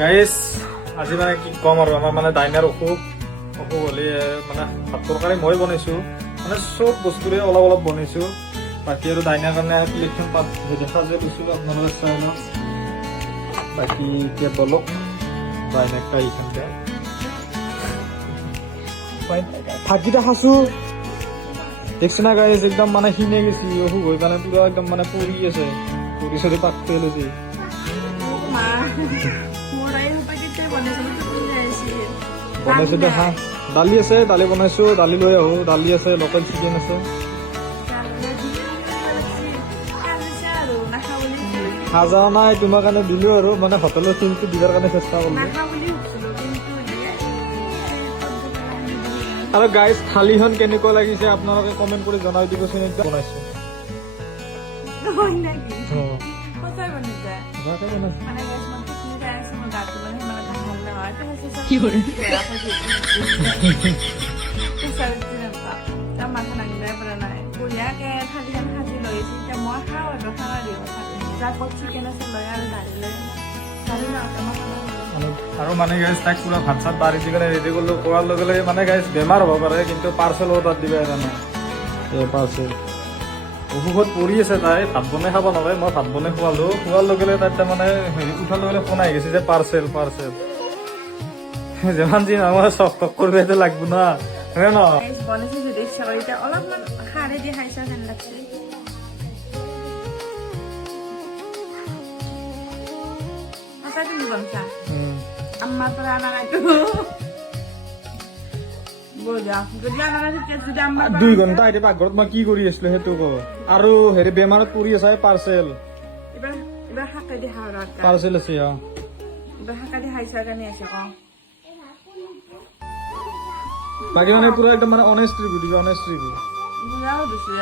guys আজি মানে কি ক'ম আৰু আমাৰ মানে ডাইনাৰ অসুখ হ'লে মানে ভাত তৰকাৰী মই বনাইছোঁ মানে চব বস্তুৰে অলপ অলপ বনাইছোঁ বাকী আৰু ডাইনাৰ কাৰণে প্লেটখন দেখা যে দিছিলোঁ আপোনালোকে চাই লওক বাকী এতিয়া বলক ডাইনাৰটা এইখানতে ভাতকেইটা খাইছোঁ দেখছি না গাইজ একদম মানে সিনে গেছি অসুখ হৈ মানে পুৰা একদম মানে পৰি আছে পৰি চৰি পাক ফেল হৈছে বনাইছো দে হা দালি আছে দালি বনাইছো দালি লৈ আহো দালি আছে লোকেল চিকেন আছে খাজা নাই তোমাৰ কাৰণে দিলো আৰু মানে হোটেলৰ চিনটো দিবৰ কাৰণে চেষ্টা কৰিলো আৰু গাইজ থালিখন কেনেকুৱা লাগিছে আপোনালোকে কমেণ্ট কৰি জনাই দিবচোন এতিয়া বনাইছো আৰু মানে গাইজ তাক পুৰা ভাত চাত বাঢ়ি দি কেনে ৰেডি কৰিলো কৰাৰ লগে লগে মানে গাইজ বেমাৰ হ'ব পাৰে কিন্তু পাৰ্চেল অৰ্ডাৰ দিব জানা এই পাৰ্চেল অসুখত পৰি আছে তাই ভাত বনাই খাব নোৱাৰে মই ভাত বনাই খোৱালো খোৱাৰ লগে লগে তাই মানে হেৰি উঠাৰ লগে লগে ফোন আহি গৈছে যে পাৰ্চেল পাৰ্চেল যিমান যি আমাৰ চখ টক কৰিব লাগব না হয়নে নহয় অলপমান খাৰে দি খাইছা যেন লাগছে তুমি বনছা আমাৰ পৰে আনা নাই তো 2 ঘণ্টা এতিয়া পাকঘৰত মই কি কৰি আছিলো সেইটো ক আৰু হেৰি বেমাৰত পৰি আছে পাৰ্চেল এবাৰ হাতে দি হাওড়া পাৰ্চেল আছে এবার হাতে দি হাইছা কানি আছে ক বাকি মানে পুরো একদম মানে অনেস্ট রিভিউ দিবে অনেস্ট রিভিউ বুঝাও দিছে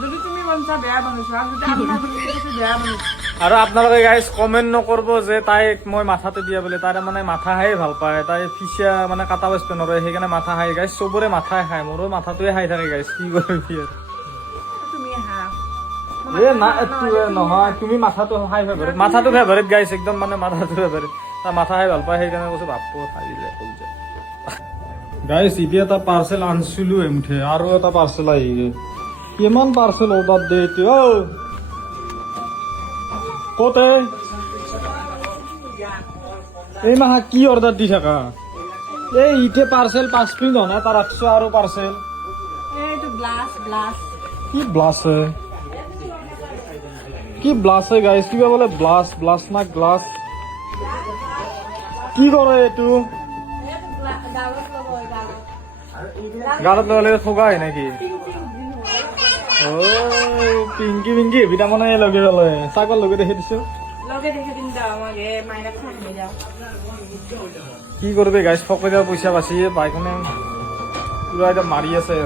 যদি তুমি বনছা বেয়া বনাইছা যদি আমরা বলছি বেয়া বনাইছা আৰু আপোনালোকে গাইজ কমেণ্ট নকৰিব যে তাইক মই মাথাতে দিয়া বুলি তাই মানে মাথা খাই ভাল পায় তাই ফিচিয়া মানে কাটা বস্তু নৰয় সেইকাৰণে মাথা খাই গাইজ চবৰে মাথাই খায় মোৰো মাথাটোৱে খাই থাকে গাইজ কি কৰিবি আৰু তুমি হা না নহয় তুমি মাথাটো খাই ফেভাৰিট মাথাটো ফেভাৰিট গাইজ একদম মানে মাথাটো ফেভাৰিট তাই মাথা খাই ভাল পায় সেইকাৰণে কৈছো বাপু খাই দিলে গাইজ এতিয়া এটা পাৰ্চেল আনিছিলো এমুঠে আৰু এটা পাৰ্চেল আহি গ'ল কিমান পাৰ্চেল অৰ্ডাৰ দে এতিয়া কতে এই মাহা কি অৰ্ডাৰ দি থাকা এই ইতে পাৰ্চেল 5 পিন হয় না তাৰ 800 আৰু পাৰ্চেল এইটো গ্লাস গ্লাস কি ব্লাস কি ব্লাস গাইছ কিবা বোলে ব্লাস ব্লাস না গ্লাস কি কৰে এইটো গালত লগালে ঠগা হয় নেকি ও পিংকি পিংকি বিটা মানে লগে ললে ছাগল লগে দেখি দিছো লগে দেখি দিন দাও আমাকে মাইনা খাই নিয়ে যাও কি করবে গাইছ ফকরে পয়সা বাঁচিয়ে বাইকনে পুরো একদম মারি আছে